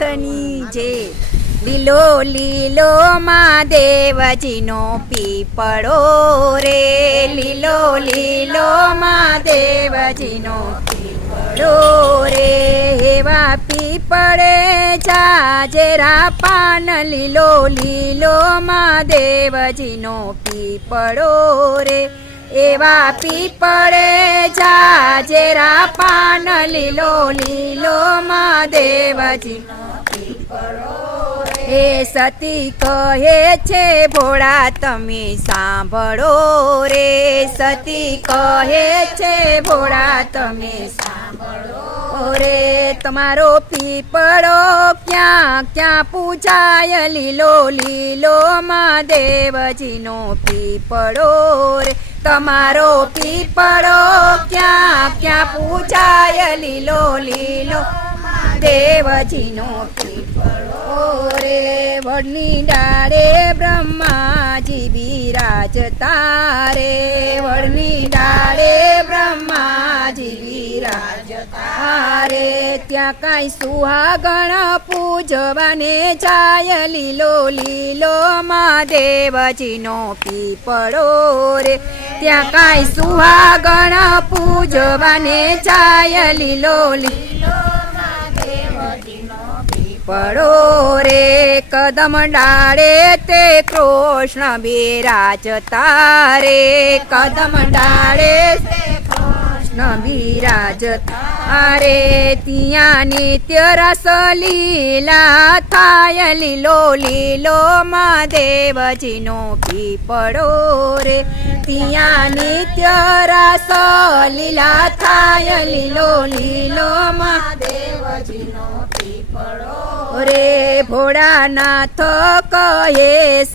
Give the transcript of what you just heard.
નાથની જે લીલો લીલો મહાદેવજીનો પીપળો રે, લીલો લીલો મહાદેવજીનો પીપળો રે, એવા પીપળે જાજેરા પાન, લીલો લીલો મહાદેવજીનો પીપળો રે, એવા પીપળે જાજેરા પાન, લીલો લીલો મહાદેવજીનો પીપળો રે. એ સતી કહે છે ભોળા તમે સાંભળો રે, સતી કહે છે ભોળા તમે સાંભળો રે, તમારો પીપળો ક્યાં ક્યાં પૂજાય, લીલો લીલો મહાદેવજીનો પીપળો રે, તમારો પીપળો ક્યાં ક્યાં પૂજાય, લીલો લીલો મહાદેવજીનો પીપળો રે. વડની ડાળે બ્રહ્માજી બિરાજતા રે, વડની ડાળે બ્રહ્માજી બિરાજતા રે, ત્યાં કાંઈ સુહાગણ પૂજવાને જાય, લીલો લીલો મહાદેવજીનો પીપળો રે, ત્યાં કાંઈ સુહાગણ પૂજવાને જાય, લીલો લીલો મહાદેવજીનો પીપળો રે. કદમ ડાળે તે કૃષ્ણ બિરાજતા રે, કદમ ડાળે તે કૃષ્ણ બિરાજતા રે, ત્યાં નિત્ય રસ લીલા થાય, લીલો લીલો મહાદેવજીનો પીપળો રે, ત્યાં નિત્ય રસ લીલા થાય, લીલો લીલો મહાદેવજીનો પીપળો રે. ભોળાનાથ કહે